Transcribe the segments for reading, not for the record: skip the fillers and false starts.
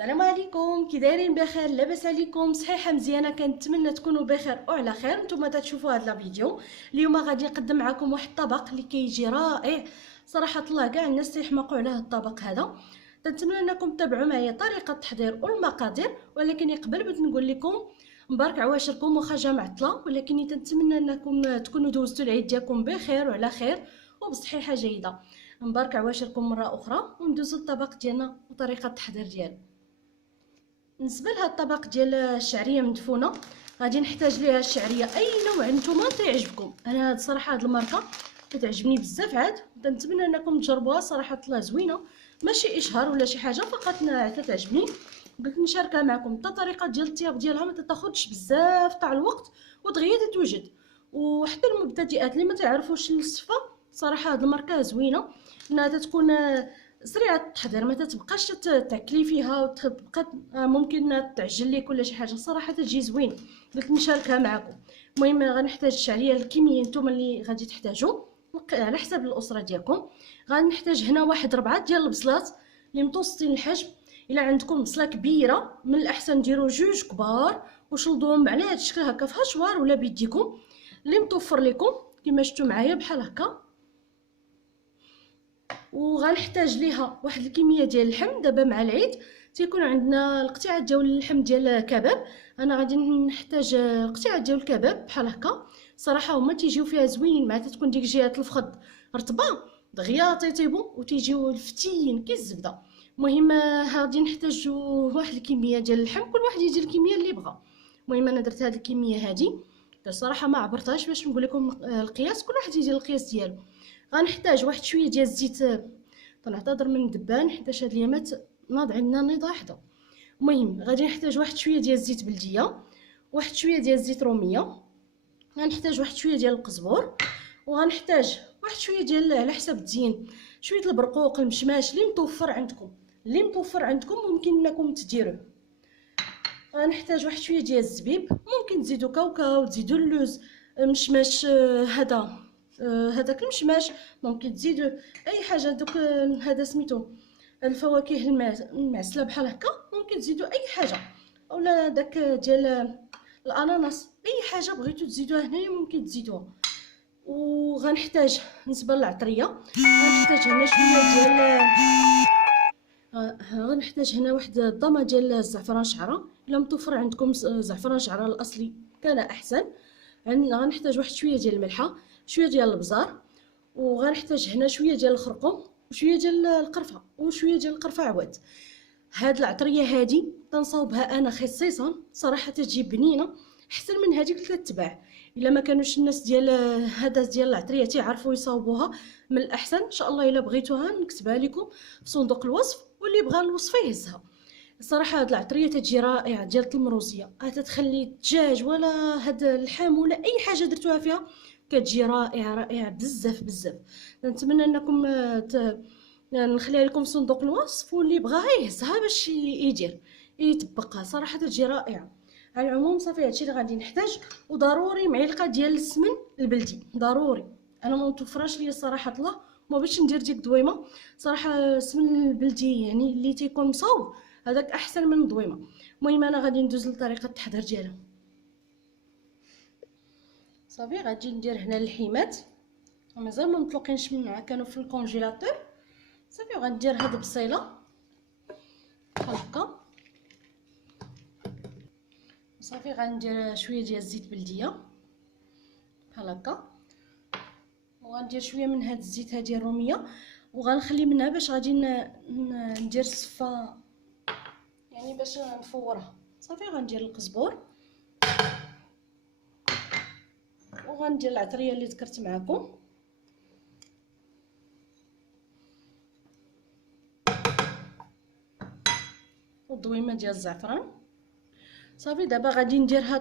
السلام عليكم، كي دايرين؟ بخير؟ لاباس عليكم؟ صحيحه مزيانه؟ كنتمنى تكونوا بخير وعلى خير. نتوما تشوفوا هذا الفيديو. اليوم غادي نقدم معكم واحد الطبق اللي كيجي رائع صراحه الله. كاع الناس تيحماقوا على هذا الطبق هذا. نتمنى انكم تتابعوا معايا طريقه التحضير والمقادير، ولكن قبل بغيت نقول لكم مبارك عواشركم واخا جا معطله، ولكن نتمنى انكم تكونوا دوزتوا العيد ديالكم بخير وعلى خير وبصحيحه جيده. مبارك عواشركم مره اخرى، وندوزو الطبق ديالنا وطريقه التحضير ديالو. بالنسبه لهذا الطبق ديال الشعريه مدفونه غادي نحتاج ليها الشعريه اي نوع نتوما تعجبكم. انا صراحه هذه الماركه كتعجبني بزاف، عاد نتمنى انكم تجربوها. صراحه الله زوينه، ماشي اشهار ولا شي حاجه، فقط تعجبني قلت نشاركها معكم. حتى الطريقه ديال الطياب ديالها ما تاخذش بزاف تاع الوقت ودغيا تتوجد. وحتى المبتدئات اللي ما تعرفوش الوصفه، صراحه هذه الماركه زوينه انها تكون سريعه التحضير، ما تتبقاش تعكلي فيها وتبقى ممكن تعجل لك ولا شي حاجه. صراحه تجي زوين، قلت نشاركها معكم. المهم غنحتاج الشعريه الكميه نتوما اللي غادي تحتاجوا على حساب الاسره ديالكم. غنحتاج هنا واحد 4 ديال البصلات اللي متوسطين الحجم. الا عندكم بصله كبيره من الاحسن ديروا 2 كبار وشلضوهم على هذا الشكل هكا في هشوار ولا بيديكم اللي متوفر لكم كما شفتوا معايا بحال هكا. وغنحتاج ليها واحد الكميه ديال اللحم. دابا مع العيد تيكون عندنا القطيعات ديال اللحم ديال الكباب. انا غادي نحتاج القطيعات ديال الكباب بحال هكا. صراحه هما تيجيو فيها زوينين، مع تكون ديك جهه الفخذ رطبه دغيا تيطيبوا وتيجيو الفتيين كي الزبده. المهم غادي نحتاج واحد الكميه ديال اللحم، كل واحد يدير الكميه اللي بغا. المهم انا درت هذه الكميه هذه، الصراحه ما عبرتهاش باش نقول لكم القياس، كل واحد يدير القياس ديالو. غنحتاج واحد شويه ديال الزيت، تنعتذر من الدبان حيت هاد اليامات ناض عندنا نيضه حدا. المهم غادي نحتاج واحد شويه ديال الزيت بلديه، واحد شويه ديال الزيت روميه، غنحتاج واحد شويه ديال القزبور، وغنحتاج واحد شويه ديال على حسب التزيين شويه البرقوق المشماش اللي متوفر عندكم. ممكن انكم تديروه. غنحتاج واحد شويه ديال الزبيب، ممكن تزيدوا كاوكاو، تزيدوا اللوز، مشماش، هذاك المشماش ممكن تزيدوا اي حاجه. دوك هذا سميتو الفواكه المعسله بحال هكا ممكن تزيدوا اي حاجه، اولا داك ديال الاناناس، اي حاجه بغيتو تزيدوها هنايا ممكن تزيدوها. وغنحتاج بالنسبه للعطريه غنحتاج هنا شويه ديال غنحتاج هنا واحد الضمه ديال الزعفران شعره. الا متوفر عندكم زعفران شعره الاصلي كان احسن. غنحتاج واحد شويه ديال الملحه، شويه ديال البزار، وغنحتاج هنا شويه ديال الخرقوم وشويه ديال القرفه وشويه ديال القرفه عواد. هاد العطريه هادي تنصاوبها انا خصيصا، صراحه تجي بنينه احسن من هذيك اللي كتباع. الا ما كانوش الناس ديال هذا ديال العطريه تيعرفوا يصاوبوها، من الاحسن ان شاء الله الا بغيتوها نكتبها لكم في صندوق الوصف، واللي بغى الوصفه يهزها. الصراحه هاد العطريه تجي رائعه ديال المروزيه، تتخلي الدجاج ولا هاد اللحم ولا اي حاجه درتوها فيها كتجي رائعه بزاف بزاف. نتمنى انكم نخليها لكم في صندوق الوصف، واللي بغاها يهزها باش يدير يطبقها. صراحه تجي رائعه. على العموم صافي هادشي اللي غادي نحتاج. وضروري معلقه ديال السمن البلدي ضروري. انا ما متوفراش ليا صراحه الله، ما باش ندير ديك دويمه. صراحه السمن البلدي يعني اللي تيكون مصاوب هذاك احسن من الضويمه. المهم انا غادي ندوز لطريقه التحضير ديالها. صافي غادي ندير هنا اللحيمات مازال ما مطلوقينش منها، كانوا في الكونجيلاتور. صافي وغندير هاد البصيله بحال هكا. صافي غندير شويه ديال الزيت بلديه بحال هكا، وغندير شويه من هاد الزيت هادي الروميه، وغنخلي منها باش غادي ندير الصفه يعني باش نفورها. صافي غندير القزبور، وغندير العطريه اللي ذكرت معكم، والضويمه ديال الزعفران. صافي دابا غادي نديرها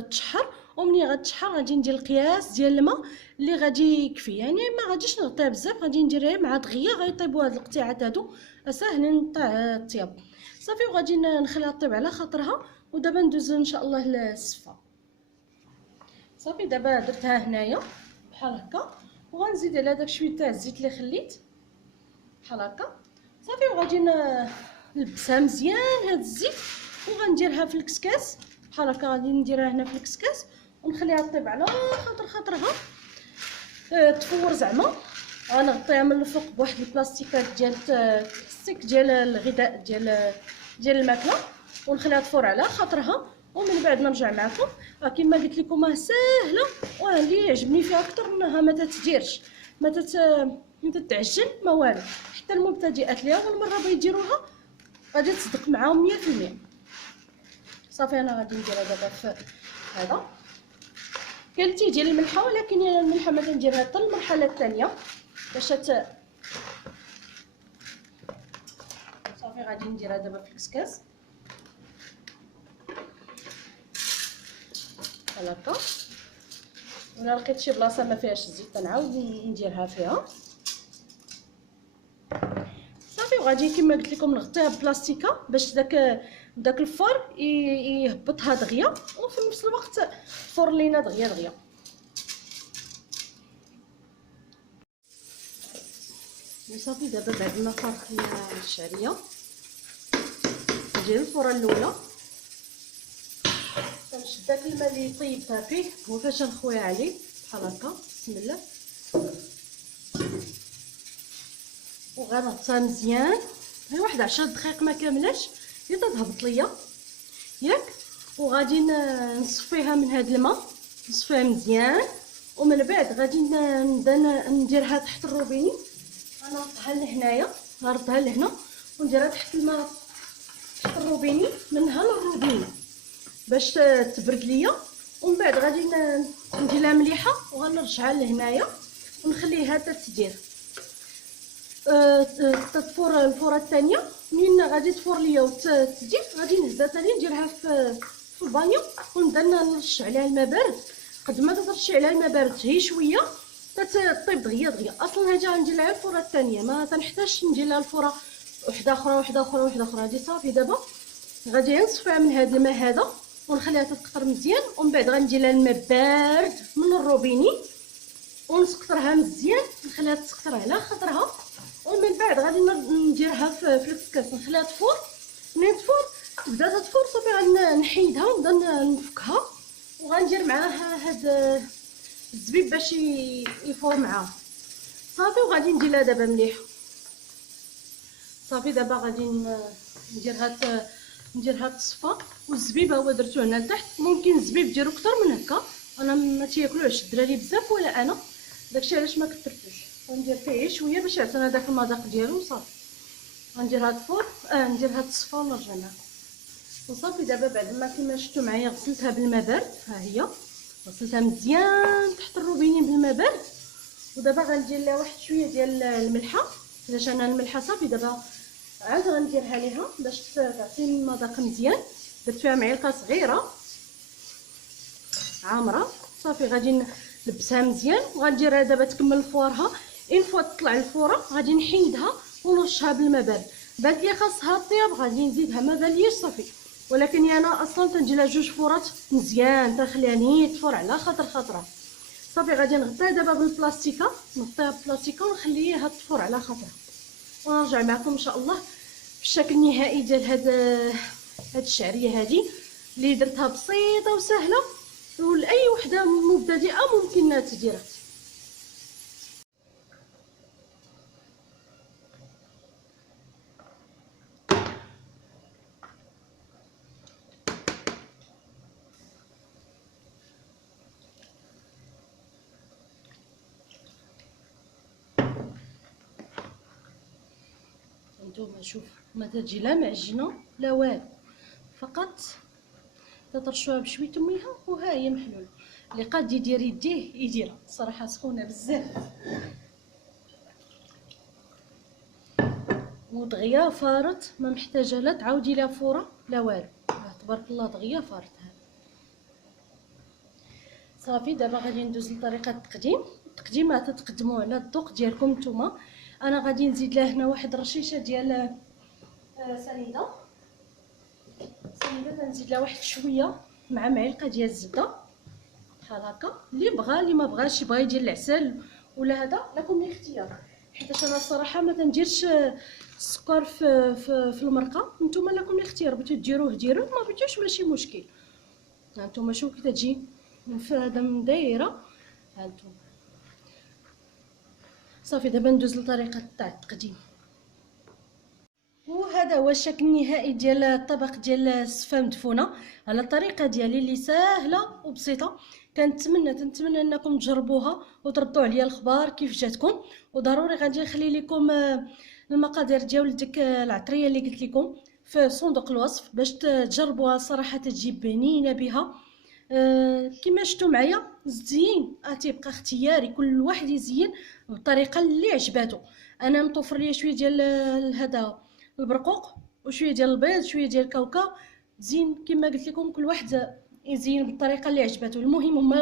تشحر، ومني غتشحر غادي ندير القياس ديال الماء اللي غادي يكفي. يعني ما غاديش نغطيها بزاف، غادي ندير غير مع دغيا غيطيبوا هاد القطيعات هادو ساهلين تاع الطياب. صافي وغادي نخليها طيب على خاطرها. ودابا ندوز ان شاء الله للصفه. صافي دابا درتها هنايا بحال هكا، وغنزيد على داك شويه تاع الزيت اللي خليت بحال هكا. صافي وغادي نلبسها مزيان هاد الزيت، وغنديرها في الكسكاس بحال هكا. غادي نديرها هنا في الكسكاس ونخليها طيب على خاطرها تفور زعما. غنغطيها من الفوق بواحد البلاستيكات ديال البلاستيك ديال الغذاء ديال الماكله، ونخليها تفور على خاطرها. ومن بعد نرجع معكم. كما قلت لكم ساهله، واللي يعجبني فيها اكثر انها ما تتديرش، ما تتعجن ما والو. حتى المبتدئات اللي اول مره بيديروها غادي تصدق معاهم 100%. صافي انا غادي نديرها دابا في هذا. كلتي ديال الملحه، ولكن انا الملحه ما كنديرها حتى المرحله الثانيه باش صافي غادي نديرها دابا في الكسكاس بحال هكا. ولا لقيت شي بلاصه ما فيهاش الزيت نعاود نديرها فيها صافي. وغادي كما قلت لكم نغطيها ببلاستيكه باش داك الفار يهبطها دغيا، وفي نفس الوقت الفرن لينا دغيا. صافي دابا بعد ما فرخنا الشعريه ندير الفوره الاولى، كنشد داك الماء اللي طيبتها فيه وفاش نخويها عليه بحال هكا. بسم الله. وغنغطيها مزيان غير واحد 10 دقائق ما كاملاش حتى تهبط ليا ياك. وغادي نصفيها من هذا الماء، نصفيها مزيان. ومن بعد غادي نبدا نديرها تحت الروبيني. انا نردها لهنايا، نردها لهنا ونديرها تحت الماء تحت الروبيني، منها للروبيني باش تبرد ليا. ومن بعد غادي ندير لها مليحه وغنرجعها لهنايا ونخليها تدير تطفور الفوره الثانيه. منين غادي تفور ليا وتدير غادي نهزها ثاني نديرها في البانيو ونبدا نرش عليها الماء بارد. قد ما ترشي عليها الماء بارد هي شويه تطيب دغيا. اصلا هاجي غندير لها الفوره الثانيه، ما تنحتاجش ندير لها الفوره وحده اخرى. هادي صافي. دابا غادي نصفيها من هذا الماء هذا ونخليها تتقطر مزيان. ومن بعد غندير لها الماء بارد من الروبيني ونسقطرها مزيان، نخليها تسقطر على خاطرها. ومن بعد غادي نديرها في الكسكاس نخليها تفور. منين تفور تبدا تفور صافي غادي نحيدها ونبدا نفكها، وغندير معاها هاد الزبيب باش يفور معاها صافي. وغادي ندير لها دابا مليحه صافي. دابا غادي نديرها تصفى. والزبيب هو درتو هنا لتحت. ممكن الزبيب ديرو اكثر من هكا، انا ما تياكلوش الدراري بزاف ولا انا، داكشي علاش ما كثرتوش. غندير فيه شويه باش يعطينا داك المذاق ديالو صافي. غنديرها تفور نديرها تصفى ونرجع لكم. وصافي دابا بعد ما كما شفتوا معايا غسلتها بالماء بارد، ها هي غسلتها مزيان تحت الروبيني بالماء بارد. ودابا غندير لها واحد شويه ديال الملحه، علاش انا الملحه صافي دابا عاد غنديرها ليها باش تعطيني المذاق مزيان. درت فيها معلقه صغيره عامره صافي. غادي نلبسها مزيان وغنديرها دابا تكمل فورها. اين فوا تطلع الفوره غادي نحيدها ونرشها بالماء بارد. بانت لي خاصها طياب غادي نزيدها، ما باليش صافي. ولكن انا اصلا تندير لها جوج فورات مزيان، تنخليها نيت تفور على خاطرها صافي. غادي نغطيها دابا بالبلاستيكه، نغطيها بالبلاستيكه ونخليها تفور على خاطرها. ونرجع معكم ان شاء الله في الشكل النهائي ديال هاد الشعريه هذه اللي درتها بسيطه وسهله، ولاي وحده مبتدئه ممكن تديرها. نتوما شوف ما تجي لا معجنه لا والو، فقط تطرشوها بشويه ميها وها هي محلوله. اللي قاد يدير يديه يديرها صراحه سخونه بزاف ودغيا فارت، ما محتاجه لا تعاودي لها فوره لا والو. تبارك الله دغيا فارتها صافي. دابا غادي ندوز لطريقه التقديم تتقدموا على الذوق ديالكم نتوما. انا غادي نزيد لها هنا واحد الرشيشه ديال سنيده تنزيد لها واحد شويه مع معلقه ديال الزبده بحال هكا. اللي بغى اللي ما بغاش يبغى يدير العسل ولا هذا لكم الاختيار، حيت انا الصراحه ما تنديرش السكر في المرقه. نتوما لكم الاختيار، بغيتو ديروه ديروه، ما بغيتوش ماشي مشكل. هانتوما شوفوا كي تجي هذا من دايره. هانتوما صافي. دابا ندوز لطريقه تاع التقديم. وهذا هو الشكل النهائي ديال الطبق ديال السفه مدفونه على الطريقه ديالي اللي سهله وبسيطه. تنتمنى انكم تجربوها وتردوا عليا الخبار كيف جاتكم. وضروري غادي نخلي لكم المقادير ديال ديك العطريه اللي قلت لكم في صندوق الوصف باش تجربوها. صراحه تجي بنينه بها. كما شفتوا معايا الزين تيبقى اختياري، كل واحد يزين بالطريقه اللي عجباتو. انا مطوفر ليا شويه ديال هذا البرقوق وشويه ديال البيض شويه ديال الكاوكاو زين. كما قلت لكم كل واحد يزين بالطريقه اللي عجباتو. المهم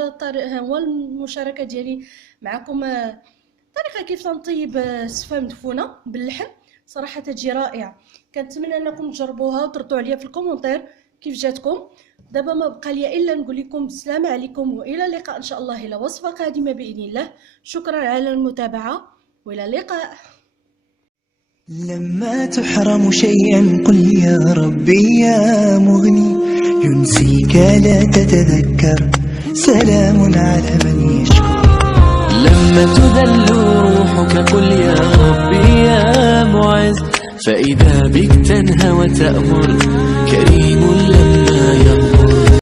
هو المشاركه ديالي معكم طريقه كيف تنطيب السفه مدفونه باللحم. صراحه تجي رائعه. كنتمنى انكم تجربوها وتردوا عليا في الكومونتير كيف جاتكم. دابا ما بقى لي الا نقول لكم السلام عليكم والى اللقاء ان شاء الله الى وصفه قادمه باذن الله. شكرا على المتابعه والى اللقاء. لما تحرم شيئا قل يا ربي يا مغني، ينسيك لا تتذكر، سلام على من يشكر. لما تذل روحك قل يا ربي يا معز، فإذا بك تنهى وتأمر كريم لما يغفر.